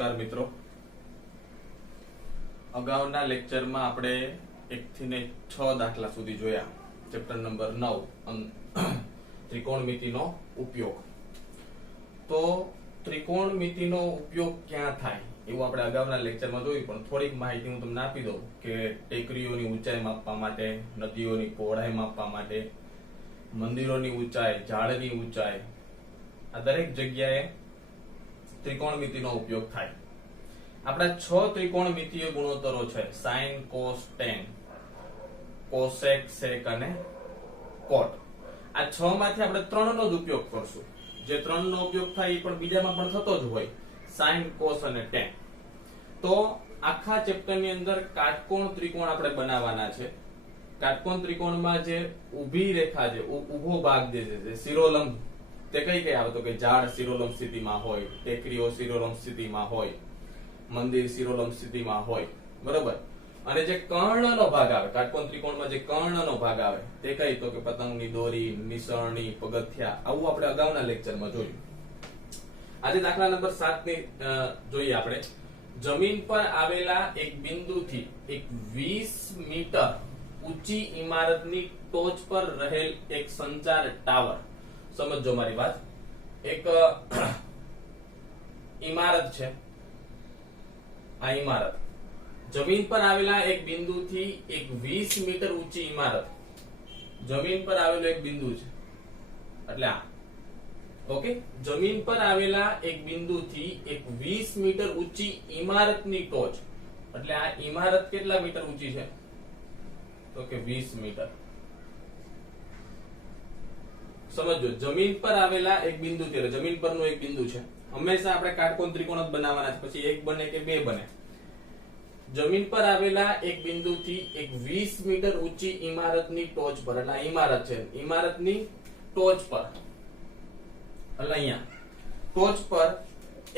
નમસ્કાર મિત્રો, અગાઉના લેક્ચરમાં આપણે 1 થી 6 દાખલા સુધી જોયા. ચેપ્ટર નંબર 9 ત્રિકોણમિતિનો ઉપયોગ. તો ત્રિકોણમિતિનો ઉપયોગ ક્યાં થાય એવું આપણે અગાઉના લેક્ચરમાં જોયું, પણ થોડીક માહિતી હું તમને આપી દઉં કે ટેકરીઓની ઊંચાઈ માપવા માટે, નદીઓની પહોળાઈ માપવા માટે, મંદિરોની ઊંચાઈ, ઝાડની ઊંચાઈ, આ દરેક જગ્યાએ ત્રિકોણમિતિનો ઉપયોગ થાય. આપણા 6 ત્રિકોણમિતિય ગુણોત્તરો છે: sin, cos, tan, cosec, sec અને cot. આ 6 માંથી આપણે 3 નો જ ઉપયોગ કરશું. જે 3 નો ઉપયોગ થાય એ પણ બીજામાં પણ થતો જ હોય, sin, cos અને tan. તો આખા ચેપ્ટરની અંદર કાટકોણ ત્રિકોણ આપણે બનાવવાના છે. કાટકોણ ત્રિકોણમાં જે ઊભી રેખા છે, ઊભો ભાગ જે છે, શિરોલંબ, તે કઈ આવે તો કે ઝાડ શિરોલંબ સ્થિતિમાં હોય, ટેકરીઓ શિરોલંબ સ્થિતિમાં હોય, મંદિર શિરોલંબ સ્થિતિમાં હોય, બરોબર. અને જે કર્ણનો ભાગ આવે, કાટકોણ ત્રિકોણમાં જે કર્ણનો ભાગ આવે તે કઈ તો કે પતંગની દોરી, નિસરણી, પગથિયા, આવું આપણે અગાઉના લેક્ચરમાં જોયું. આજે દાખલા નંબર 7 ની જોઈએ આપણે. જમીન પર આવેલા એક બિંદુથી એક 20 મીટર ઊંચી ઇમારતની ટોચ પર રહેલ એક સંચાર ટાવર. સમજો મારી વાત. એક ઇમારત છે. આ ઇમારત જમીન પર આવેલા એક બિંદુથી એક 20 મીટર ઊંચી ઇમારત. જમીન પર આવેલો એક બિંદુ છે એટલે આ, ઓકે. જમીન પર આવેલા એક બિંદુથી એક 20 મીટર ઊંચી ઇમારતની ટોચ, એટલે આ ઇમારત કેટલા મીટર ઊંચી છે તો કે 20 મીટર. સમજો, જમીન પર આવેલા એક બિંદુ, એટલે જમીન પરનું એક બિંદુ છે. હંમેશા આપણે કાટકોણ ત્રિકોણ જ બનાવવાના છે, પછી એક બને કે બે બને. જમીન પર આવેલા એક બિંદુથી એક 20 મીટર ઊંચી ઇમારતની ટોચ પર, એટલે આ ઇમારત છે, ઇમારતની ટોચ પર, એટલે અહીંયા ટોચ પર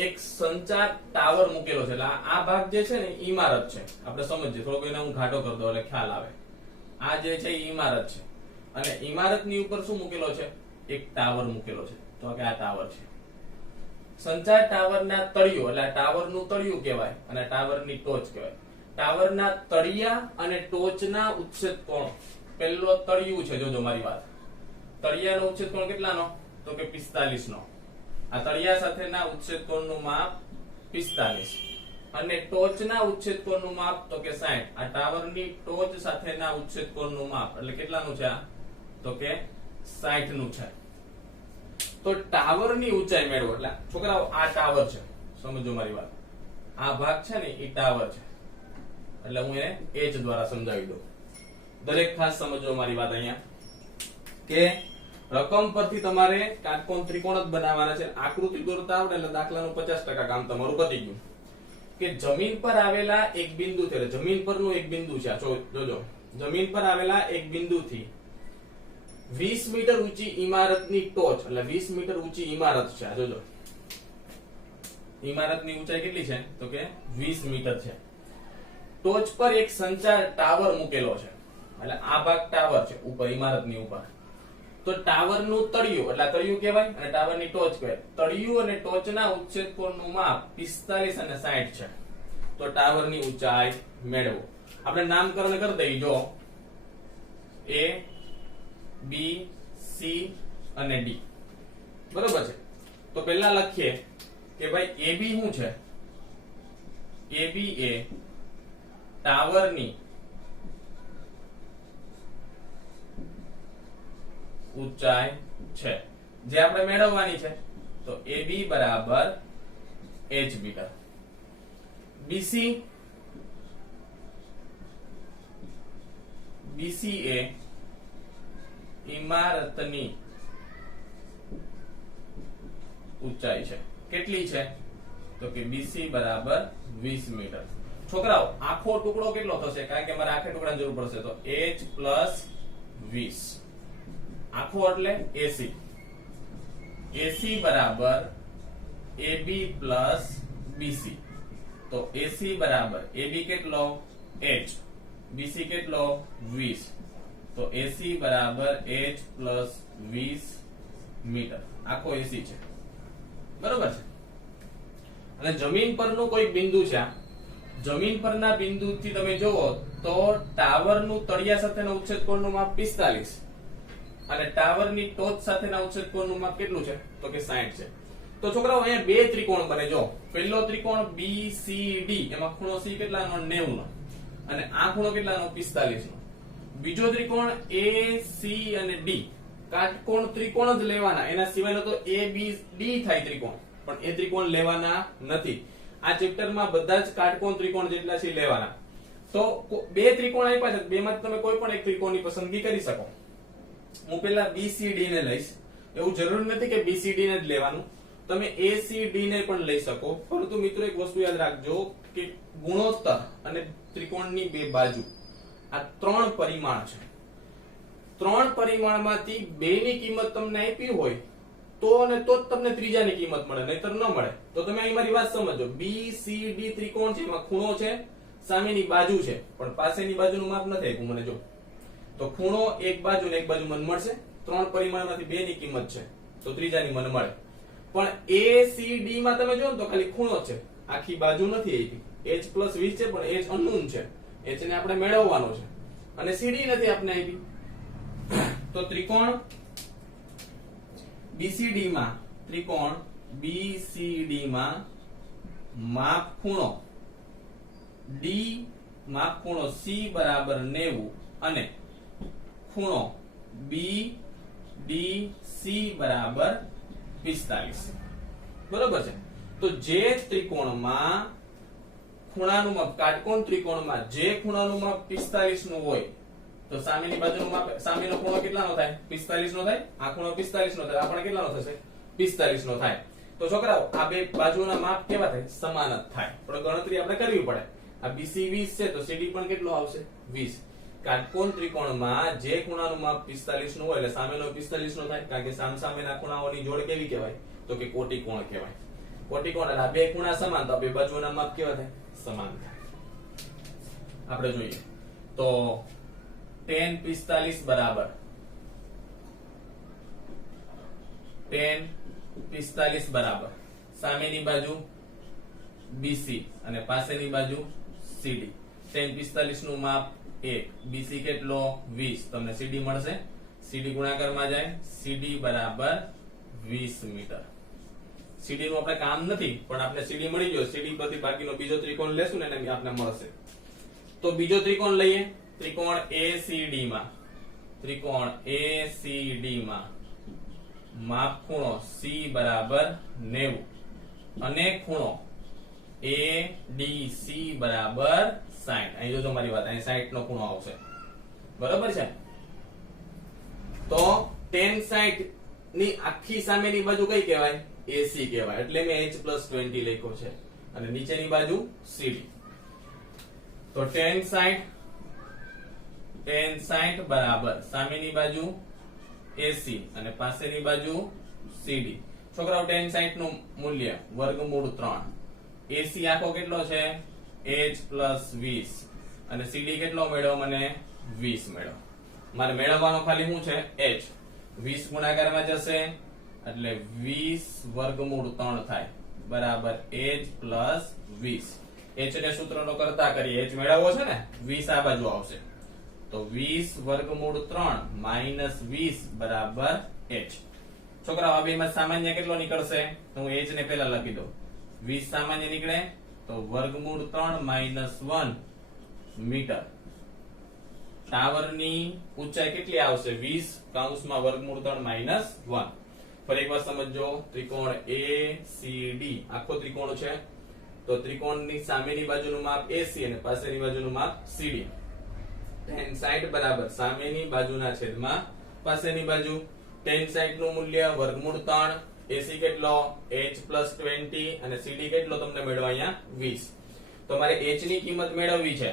એક સંચાર ટાવર મૂકેલો છે. એટલે આ ભાગ જે છે ને ઇમારત છે. આપણે સમજીએ, થોડોક એને હું ઘાટો કરી દઉં એટલે ખ્યાલ આવે. આ જે છે એ ઇમારત છે, અને ઇમારતની ઉપર શું મૂકેલો છે? એક ટાવર મૂકેલો છે. તો કે આ ટાવર છે. સંચાર ટાવરના તળિયો, એટલે આ ટાવરનું તળિયું કહેવાય અને ટાવરની ટોચ કહેવાય. ટાવરના તળિયા અને ટોચના ઉચ્છેદ કોણ, પહેલો તળિયું છે, જોજો મારી વાત. તળિયાનો ઉચ્છેદ કોણ કેટલાનો તો કે 45 નો. આ તળિયા સાથેના ઉચ્છેદ કોણનું માપ 45 અને ટોચના ઉચ્છેદ કોણનું માપ તો કે 60. આ ટાવરની ટોચ સાથેના ઉચ્છેદ કોણનું માપ એટલે કેટલાનું છે? તો કે 60 નું છે. તો ટાવરની ઊંચાઈ મેળવો. એટલે છોકરાઓ આ ટાવર છે, સમજો મારી વાત. આ ભાગ છે ને એ ટાવર છે, એટલે હું એને h દ્વારા સમજાવી દઉં. દરેક ખાસ સમજો મારી વાત અહીંયા કે રકમ પરથી તમારે કાટકોણ ત્રિકોણ જ બનાવવાના છે. આકૃતિ દોરતા આવડે એટલે દાખલાનું 50% કામ તમારું પતી ગયું. કે જમીન પર આવેલા એક બિંદુ છે, જમીન પરનું એક બિંદુ છે. જોજો, જમીન પર આવેલા એક બિંદુથી 20 મીટર ઊંચી ઇમારતની ટોચ, એટલે 20 મીટર ઊંચી ઇમારત છે. આ જોજો, ઇમારતની ઊંચાઈ કેટલી છે તો કે 20 મીટર છે. ટોચ પર એક સંચાર ટાવર મૂકેલો છે, એટલે આ ભાગ ટાવર છે ઉપર, ઇમારતની ઉપર. તો ટાવરનું તળિયું, એટલે તળિયું કહેવાય અને ટાવરની ટોચ કહેવાય. તળિયું અને ટોચના ઉચ્છેદ કોણનું માપ 45 અને 60 છે. તો ટાવરની ઊંચાઈ મેળવો. આપણે નામકરણ કરી દઈએ. જો A, B, C અને D, બરોબર છે. તો પહેલા લખીએ કે ભાઈ AB શું છે? AB એ ટાવરની ઊંચાઈ છે, જે આપણે મેળવવાની છે. તો AB બરાબર h મીટર. BC એ ઇમારતની ઊંચાઈ છે. કેટલી છે તો કે BC બરાબર 20 મીટર. છોકરાઓ આખો ટુકડો કેટલો થશે? કારણ કે મારે આખે ટુકડાની જરૂર પડશે. તો h પ્લસ 20 આખો એટલે AC. AC બરાબર AB પ્લસ BC. તો AC બરાબર AB કેટલો h, BC કેટલો 20. તો AC બરાબર h પ્લસ 20 મીટર. આખો AC છે, બરોબર છે. અને જમીન પરનું કોઈક બિંદુ છે. આ જમીન પરના બિંદુથી તમે જુઓ તો ટાવરનું તળિયા સાથેના ઉચ્છેદ કોણનું માપ 45 અને ટાવરની ટોચ સાથેના ઉચ્છેદ કોણનું માપ કેટલું છે તો કે 60 છે. તો છોકરાઓ અહીંયા બે ત્રિકોણ બને. જો પહેલો ત્રિકોણ BCD એમાં ખૂણો C કેટલાનો 90 નો અને આ ખૂણો કેટલાનો 45 નો. બીજો ત્રિકોણ AC અને D કાટકોણ ત્રિકોણ જ લેવાના, એના સિવાયનો તો ABD થાય ત્રિકોણ, પણ એ ત્રિકોણ લેવાના નથી. આ ચેપ્ટરમાં બધા જ કાટકોણ ત્રિકોણ જેટલા છે લેવાના. તો બે ત્રિકોણ આપ્યા છે, બેમાં તમે કોઈ પણ એક ત્રિકોણની પસંદગી કરી શકો. હું પહેલા BCD ને લઈશ. એવું જરૂર નથી કે BCD ને જ લેવાનું, તમે ACD ને પણ લઈ શકો. પરંતુ મિત્રો એક વસ્તુ યાદ રાખજો કે ગુણોત્તર અને ત્રિકોણની બે બાજુ આ 3 પરિમાણ છે. 3 પરિમાણમાંથી બેની કિંમત તમને આપી હોય તો અને તો જ તમને ત્રીજાની કિંમત મળે, નહીતર ન મળે. તો તમે અહીં મારી વાત સમજો. BCD ત્રિકોણ છે, એમાં ખૂણો છે, સામેની બાજુ છે, પણ પાસેની બાજુનું માપ નથી આપ્યું મને. જો તો ખૂણો એક બાજુ ને એક બાજુ મને મળશે. 3 પરિમાણમાંથી બેની કિંમત છે તો ત્રીજાની મને મળે. પણ ACD માં તમે જો તો ખાલી ખૂણો છે, આખી બાજુ નથી આપી. H+20 છે પણ H અનનોન છે, H ને આપણે મેળવવાનો છે અને CD નથી આપણે આપી. તો ત્રિકોણ BCD માં માપ ખૂણો D માપ ખૂણો C બરાબર 90 અને ખૂણો BDC બરાબર 45. બરોબર છે. તો જે ત્રિકોણમાં ખૂણાનું માપ કાટકોણ ત્રિકોણમાં જે ખૂણાનું માપ 45 નું હોય તો સામેની બાજુનું માપ, સામેનો ખૂણો કેટલાનો થાય 45 નો થાય. આ ખૂણો 45 નો થાય, આ પણ કેટલાનો થશે 45 નો થાય. તો છોકરાઓ આ બે બાજુના માપ કેવા થાય સમાન જ થાય, પણ ગણતરી આપણે કરવી પડે. આ BC 20 છે તો CD પણ કેટલો આવશે 20. કાટકોણ ત્રિકોણમાં જે ખૂણાનું માપ 45 નું હોય એટલે સામેનો 45 નો થાય, કારણ કે સામસામેના ખૂણાઓની જોડ કેવી કહેવાય તો કે કોટિકોણ કહેવાય. કોટિકોણ એટલે આ બે ખૂણા સમાન, તો બે બાજુના માપ કેવા થાય સમાન થાય. આપણે જોઈએ તો tan 45 બરાબર સામેની બાજુ BC અને પાસેની બાજુ CD. tan 45 નું માપ 1, BC કેટલો 20, તમને CD મળશે. CD ગુણાકારમાં જાય, CD બરાબર 20 મીટર. CD નું આપણે કામ નથી, પણ આપણે CD મળી ગયો. CD પરથી બાકીનો બીજો ત્રિકોણ લેશું ને એને આપણે મળશે. તો બીજો ત્રિકોણ લઈએ. ત્રિકોણ ACD માં માપ ખૂણો C બરાબર 90 અને ખૂણો ADC બરાબર 60. અહીં જોજો મારી વાત, અહીં 60 નો ખૂણો આવશે. બરાબર છે. તો tan 60 ની આખી સામેની બાજુ કઈ કહેવાય AC કહેવાય, એટલે મેં H+20 લખ્યો છે અને નીચેની બાજુ CD. તો tan 60 બરાબર સામેની બાજુ AC અને પાસેની બાજુ CD. છોકરાઓ tan 60 નું મૂલ્ય વર્ગમૂળ 3. AC આખો કેટલો છે H+20 અને CD કેટલો મળ્યો મને 20 મળ્યો. મારે મેળવવાનો ખાલી શું છે H. 20 ગુણાકારમાં જશે એટલે 20 વર્ગમૂળ 3 થાય બરાબર H+20. H ને સૂત્રનો કરતા કરીએ, H મેળવવો છે ને, 20 આ બાજુ આવશે તો 20 વર્ગમૂળ 3 -20 બરાબર H. છોકરાઓ આ બેમાં સામાન્ય કેટલો નીકળશે તો હું H ને પહેલા લખી દઉં. 20 સામાન્ય નીકળે તો વર્ગમૂળ 3 -1 મીટર. ટાવરની ઊંચાઈ કેટલી આવશે 20 કૌંસમાં વર્ગમૂળ 3 -1. ફરી એકવાર સમજો. ત્રિકોણ ACD આખો ત્રિકોણ છે, તો ત્રિકોણની સામેની બાજુનું માપ AC અને પાસેની બાજુનું માપ CD. tan 60 બરાબર સામેની બાજુના છેદમાં પાસેની બાજુ. tan 60 નું મૂલ્ય વર્ગમૂળ 3, AC કેટલો H+20 અને CD કેટલો તમને મળ્યો અહીંયા 20. તો મારે H ની કિંમત મેળવવી છે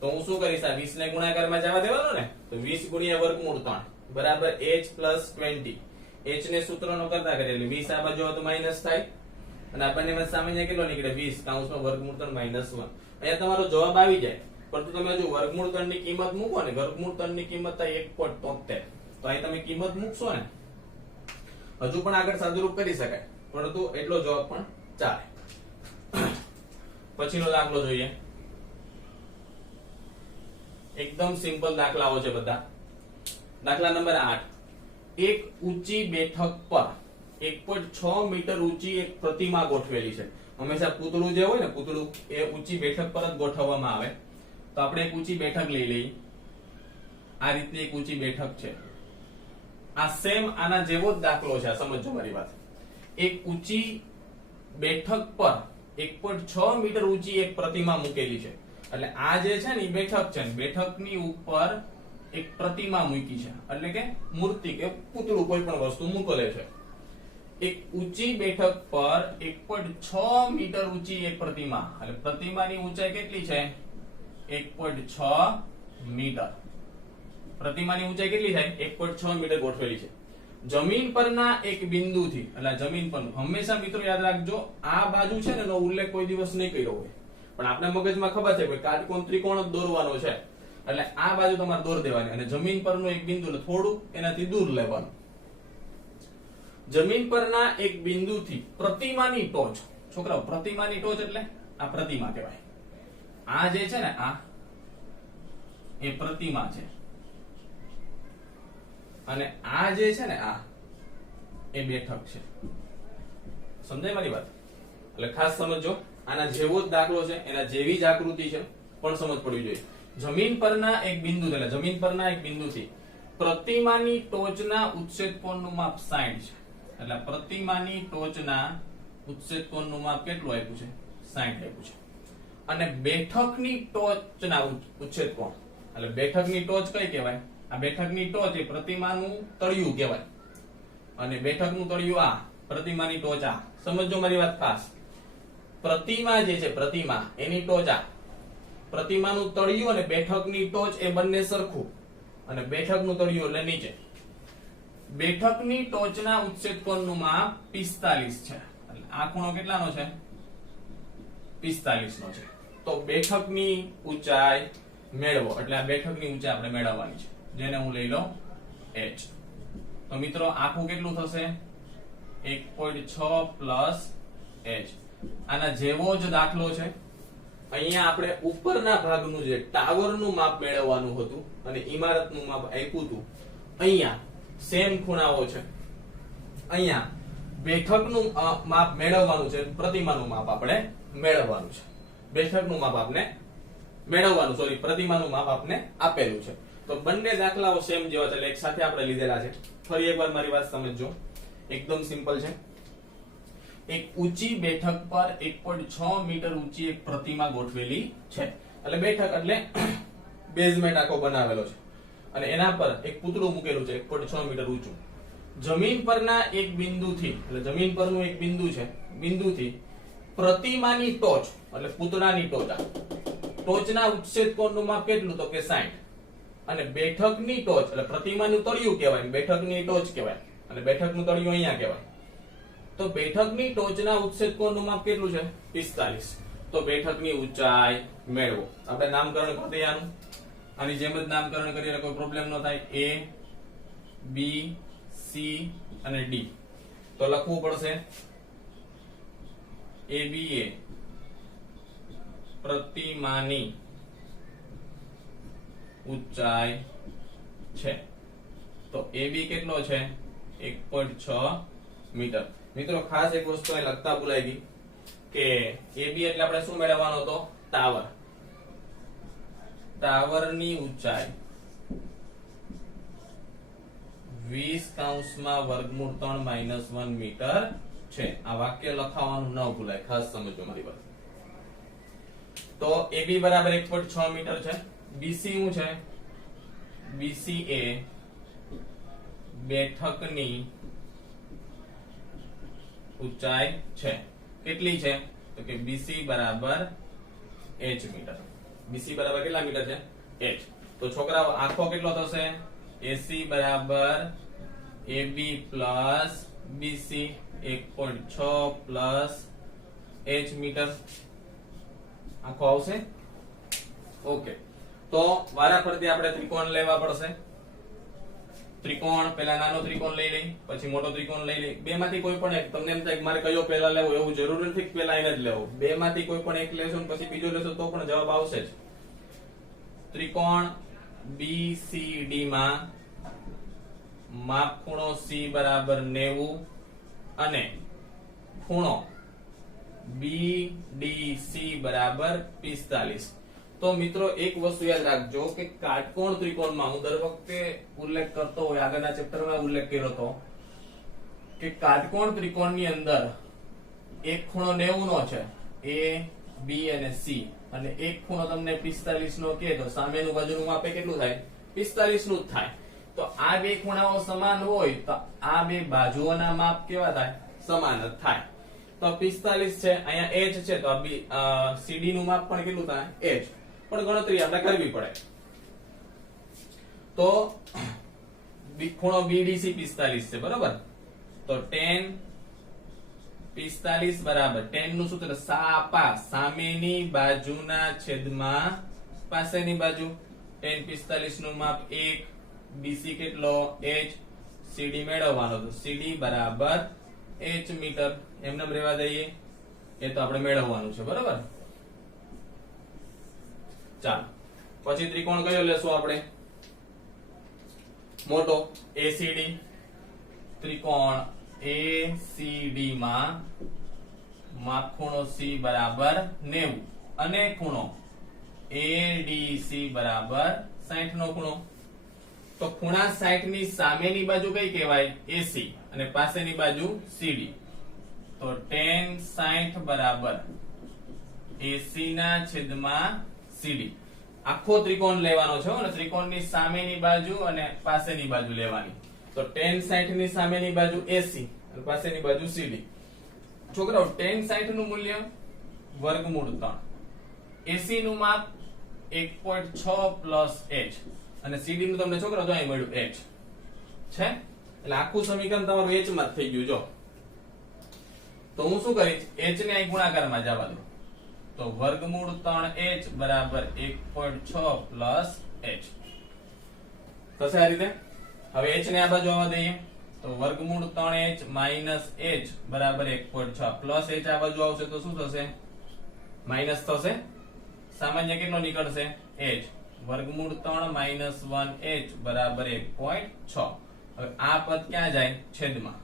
તો હું શું કરીશ, આ 20 ને ગુણાકારમાં જવા દેવાનો ને, તો 20 ગુણ્યા વર્ગમૂળ 3 બરાબર H+20. H ને સૂત્રનો કરતા કરીએ એટલે 20 આ બાજુ તો માઈનસ થાય અને આ બંનેમાં સામાન્ય કેટલો નીકળે 20 કૌંસમાં વર્ગમૂળ 3 -1. અહીંયા તમારો જવાબ આવી જાય, પરંતુ તમે જો વર્ગમૂળ 3 ની કિંમત મૂકો ને, વર્ગમૂળ 3 ની કિંમત થાય 1.73, તો અહીં તમે કિંમત મૂકશો ને હજુ પણ આગળ સાદુરૂપ કરી શકાય, પરંતુ એટલો જવાબ પણ ચાલે. પછીનો દાખલો જોઈએ. એકદમ સિમ્પલ દાખલાઓ છે બધા. દાખલા નંબર 8. એક ઊંચી બેઠક પર 1.6 મીટર ઊંચી એક પ્રતિમા ગોઠવેલી છે. હંમેશા પૂતળું જે હોય ને, પૂતળું એ ઊંચી બેઠક પર જ ગોઠવવામાં આવે. તો આપણે એક ઊંચી બેઠક લઈ લઈએ. આ રીતની એક ઊંચી બેઠક છે. આ સેમ આના જેવો જ દાખલો છે. આ સમજો મારી વાત. એક ઊંચી બેઠક પર 1.6 મીટર ઊંચી એક પ્રતિમા મૂકેલી છે. એટલે આ જે છે ને એ બેઠક છે. બેઠકની ઉપર એક પ્રતિમા મૂકી છે, એટલે કે મૂર્તિ કે પૂતળું કોઈ પણ વસ્તુ મૂકેલે છે. એક ઊંચી બેઠક પર 1.6 મીટર ઊંચી એક પ્રતિમા, એટલે પ્રતિમાની ઊંચાઈ કેટલી છે? 1.6 મીટર. પ્રતિમાની ઊંચાઈ કેટલી થાય? 1.6 મીટર ગોઠવેલી છે. જમીન પરના એક બિંદુથી, એટલે જમીન પરનું, હંમેશા મિત્રો યાદ રાખજો, આ બાજુ છે ને એનો ઉલ્લેખ કોઈ દિવસ નહીં કર્યો હોય, પણ આપણે મગજમાં ખબર છે કે કાટકોણ ત્રિકોણ જ દોરવાનો છે, એટલે આ બાજુ તમારે દોર દેવાની. અને જમીન પરનું એક બિંદુ એટલે થોડું એનાથી દૂર લેવાનું. જમીન પરના એક બિંદુથી પ્રતિમાની ટોચ, છોકરાઓ પ્રતિમાની ટોચ એટલે આ પ્રતિમા કહેવાય. આ જે છે ને આ એ પ્રતિમા છે, અને આ જે છે ને આ એ બેઠક છે. સમજાય મારી વાત? એટલે ખાસ સમજો. આના જેવો જ દાખલો છે, એના જેવી જ આકૃતિ છે, પણ સમજ પડવી જોઈએ. જમીન પરના એક બિંદુ, એટલે જમીન પરના એક બિંદુથી પ્રતિમાની ટોચના ઉચ્છેદ કોણનું માપ 60 છે. એટલે પ્રતિમાની ટોચના ઉચ્છેદ કોણનું માપ કેટલું આપ્યું છે? 60 આપ્યું છે. અને બેઠકની ટોચના ઉચ્છેદ કોણ, એટલે બેઠકની ટોચ કઈ કહેવાય? આ બેઠકની ટોચ એ પ્રતિમાનું તળિયું કહેવાય. અને બેઠકનું તળિયું આ, પ્રતિમાની ટોચ આ. સમજો મારી વાત ખાસ. પ્રતિમા જે છે, પ્રતિમા એની ટોચ આ, પ્રતિમાનું તળિયું અને બેઠકની ટોચ એ બંને સરખું, અને બેઠકનું તળિયું એટલે નીચે. બેઠકની ટોચના ઉચ્છેદ કોણનું માપ 45 છે. એટલે આ ખૂણો કેટલાનો છે? 45 નો છે. તો બેઠકની ઊંચાઈ મેળવો, એટલે આ બેઠકની ઊંચાઈ આપણે મેળવવાની છે, જેને હું લઈ લઉં h. તો મિત્રો આખું કેટલું થશે? 1.6 પ્લસ h. આના જેવો જ દાખલો છે. અહીંયા આપણે ઉપરના ભાગનું જે ટાવરનું માપ મેળવવાનું હતું અને ઇમારતનું માપ આપ્યું હતું. અહીંયા સેમ ખૂણાઓ છે. અહીંયા બેઠકનું માપ મેળવવાનું છે, પ્રતિમાનું માપ આપણે મેળવવાનું છે. બેઠકનું માપ આપણે મેળવવાનું, સોરી, પ્રતિમાનું માપ આપણે આપેલું છે. તો બંને દાખલાઓ સેમ જેવા છે, એટલે એક સાથે આપણે લીધેલા છે. ફરી એકવાર મારી વાત સમજજો. એકદમ સિમ્પલ છે. એક ઊંચી બેઠક પર 1.6 મીટર ઊંચી એક પ્રતિમા ગોઠવેલી છે. એટલે બેઠક એટલે બેઝમેન્ટ આખો બનાવેલો છે, અને એના પર એક પૂતળું મૂકેલું છે 1.6 મીટર ઊંચું. જમીન પરના એક બિંદુથી, એટલે જમીન પરનું એક બિંદુ છે, બિંદુથી પ્રતિમાની ટોચ, એટલે પૂતળાની ટોચ, ટોચના ઉચ્છેદ કોણનું માપ કેટલું? તો કે 60. અને બેઠકની ટોચ, એટલે પ્રતિમાનું તળિયું કહેવાય, બેઠકની ટોચ કહેવાય, અને બેઠકનું તળિયું અહીંયા કહેવાય. તો બેઠકની ટોચના ઉચ્છેદ કોણનું માપ કેટલું છે? 45. તો બેઠકની ઊંચાઈ મેળવો. આપણે નામકરણ કરીએ આનું, આની જેમ જ નામકરણ કરીએ એટલે કોઈ પ્રોબ્લેમ ન થાય. A, B, C અને D. તો લખવું પડશે ABA પ્રતિમાની ઊંચાઈ છે. તો AB કેટલો છે? 1.6 મીટર. મિત્રો ખાસ એક વસ્તુ અહીં લખતા ભૂલાઈ ગઈ કે AB એટલે આપણે શું મેળવવાનો હતો? ટાવર. ટાવરની ઊંચાઈ 20(3 - 1 છે. આ વાક્ય લખાવાનું ન ભૂલાય, ખાસ સમજો મારી વાત. તો AB બરાબર 1.6 મીટર છે. BC શું છે? BC એ બેઠકની ઊંચાઈ છે. કેટલી છે? તો કે BC બરાબર h મીટર. BC બરાબર કેટલા મીટર છે? h. તો છોકરાઓ આખો કેટલો થશે? AC બરાબર AB plus BC 1.6 plus h metre આખો આવશે. ઓકે, તો વારાફરતી આપણે ત્રિકોણ લેવા પડશે. ત્રિકોણ, પહેલા નાનો ત્રિકોણ લઈ લઈ, પછી મોટો ત્રિકોણ લઈ લઈ. બે માંથી કોઈ પણ એક. તમને એમ થાય કે મારે કયો પહેલા લેવો, એવું જરૂરી નથી કે પહેલા એને જ લેવો. બે માંથી કોઈ પણ એક લેશો ને પછી બીજો લેશો તો પણ જવાબ આવશે જ. ત્રિકોણ BCD માં માપ ખૂણો C બરાબર 90 અને ખૂણો BDC બરાબર 45. તો મિત્રો એક વસ્તુ યાદ રાખજો કે કાટકોણ ત્રિકોણમાં હું દર વખતે ઉલ્લેખ કરતો હોય, આગળના ચેપ્ટરમાં ઉલ્લેખ કર્યો હતો કે કાટકોણ ત્રિકોણની અંદર એક ખૂણો 90 નો છે, A, B અને C, અને એક ખૂણો તમને 45 નો કે તો સામેનું બાજુનું માપ કેટલું થાય? 45 નું જ થાય. તો આ બે ખૂણાઓ સમાન હોય તો આ બે બાજુઓના માપ કેવા થાય? સમાન જ થાય. તો 45 છે, અહીંયા h છે, તો CD નું માપ પણ કેટલું થાય? h. પણ ગણતરી આપણે કરવી પડે. તો ખૂણો BDC 45 છે, બરાબર? તો tan 45 બરાબર tan નું સૂત્ર સાપા, સામેની બાજુના છેદમાં પાસેની બાજુ. tan 45 નું માપ 1, BC કેટલો? h, CD મેળવવાનો તો CD બરાબર h મીટર. એમને રહેવા દઈએ, એ તો આપણે મેળવવાનું છે, બરાબર? ચાલો પછી ત્રિકોણ કયો લેશું આપણે? મોટો ACD. ત્રિકોણ ACD માં માપ ખૂણો C બરાબર 90 અને ખૂણો ADC બરાબર 60 નો ખૂણો. તો ખૂણા 60 ની સામેની બાજુ કઈ કહેવાય? AC અને પાસેની બાજુ CD. તો tan 60 બરાબર AC ના છેદમાં CD. આખો ત્રિકોણ લેવાનો છે અને ત્રિકોણની સામેની બાજુ અને પાસેની બાજુ લેવાની. તો tan 60 ની સામેની બાજુ AC અને પાસેની બાજુ CD. છોકરાઓ tan 60 નું મૂલ્ય વર્ગમૂળ 3. AC નું માપ 1.6 પ્લસ h અને CD નું તમને છોકરાઓ જો અહીં મળ્યું h છે, એટલે આખું સમીકરણ તમારું h માં જ થઈ ગયું. જો તો હું શું કરીશ? h ને અહીં ગુણાકારમાં જવા દઉં. તો વર્ગમૂળ 3h બરાબર 1.6 પ્લસ h થશે આ રીતે. હવે h ને આ બાજુ આવવા દઈએ તો વર્ગમૂળ 3h માઈનસ h બરાબર 1.6 પ્લસ h આ બાજુ આવશે તો શું થશે? માઈનસ થશે. સામાન્ય કેટલો નીકળશે? h. વર્ગમૂળ 3 માઈનસ 1h બરાબર 1.6. હવે આ પદ ક્યાં જાય? છેદમાં.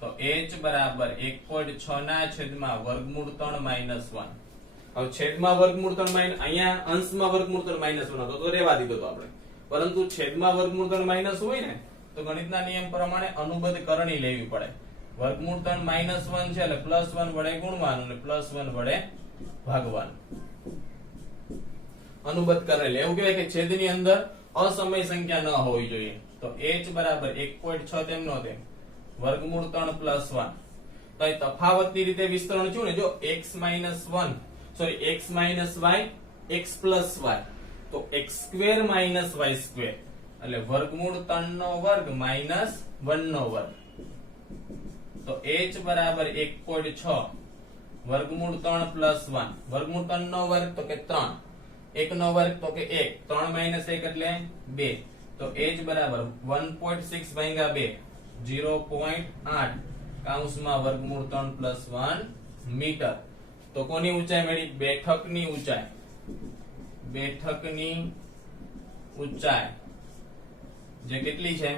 તો h બરાબર 1.6 ના છેદમાં વર્ગમૂળ 3 માઈનસ 1. હવે છેદમાં વર્ગમૂળ 3 માઈનસ, અહીંયા અંશમાં વર્ગમૂળ 3 માઈનસ 1 હતો તો રહેવા દીધો તો આપણે, પરંતુ છેદમાં વર્ગમૂળ 3 માઈનસ હોય ને તો ગણિતના નિયમ પ્રમાણે અનુબદ્ધ કરણી લેવી પડે. વર્ગમૂળ 3 માઈનસ 1 છે એટલે પ્લસ 1 વડે ગુણવાનું અને પ્લસ 1 વડે ભાગવાનું. અનુબદ્ધ કરણી. એવું કહેવાય કે છેદની અંદર અસમય સંખ્યા ન હોવી જોઈએ. તો h બરાબર 1.6 તેમનો તેમ વર્ગમૂળ 3 પ્લસ 1. તો અહીં તફાવતની રીતે વિસ્તરણ થયું ને, જો x minus 1 sorry x minus y x plus y તો x square minus y square એટલે વર્ગમૂળ 3 નો વર્ગ માઈનસ 1 નો વર્ગ. તો h બરાબર 1.6 વર્ગમૂળ 3 પ્લસ 1. વર્ગમૂળ 3 નો વર્ગ તો કે 3, 1 નો વર્ગ તો કે 1, 3 માઈનસ 1 એટલે 2. તો h બરાબર 1.6 ભાગ્યા 2 0.8 કૌંસમાં વર્ગમૂળ 3 પ્લસ 1 મીટર. તો કોની ઊંચાઈ મળી? બેઠકની ઊંચાઈ. બેઠકની ઊંચાઈ જે કેટલી છે?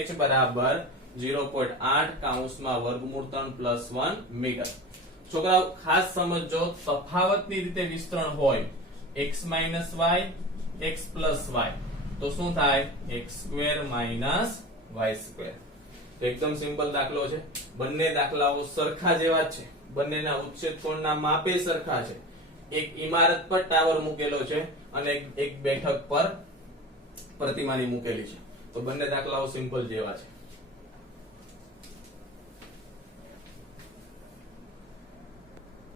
h બરાબર 0.8 કૌંસમાં વર્ગમૂળ 3 પ્લસ 1 મીટર. છોકરાઓ ખાસ સમજો, તફાવતની રીતે વિસ્તરણ હોય x minus y x plus y તો શું થાય? x square minus y square. તો એકદમ સિમ્પલ દાખલો છે. બંને દાખલાઓ સરખા જેવા જ છે. બંનેના ઉચ્છેદ કોણના માપે સરખા છે. એક ઇમારત પર ટાવર મૂકેલો છે અને એક બેઠક પર પ્રતિમાની મૂકેલી છે. તો બંને દાખલાઓ સિમ્પલ જેવા છે.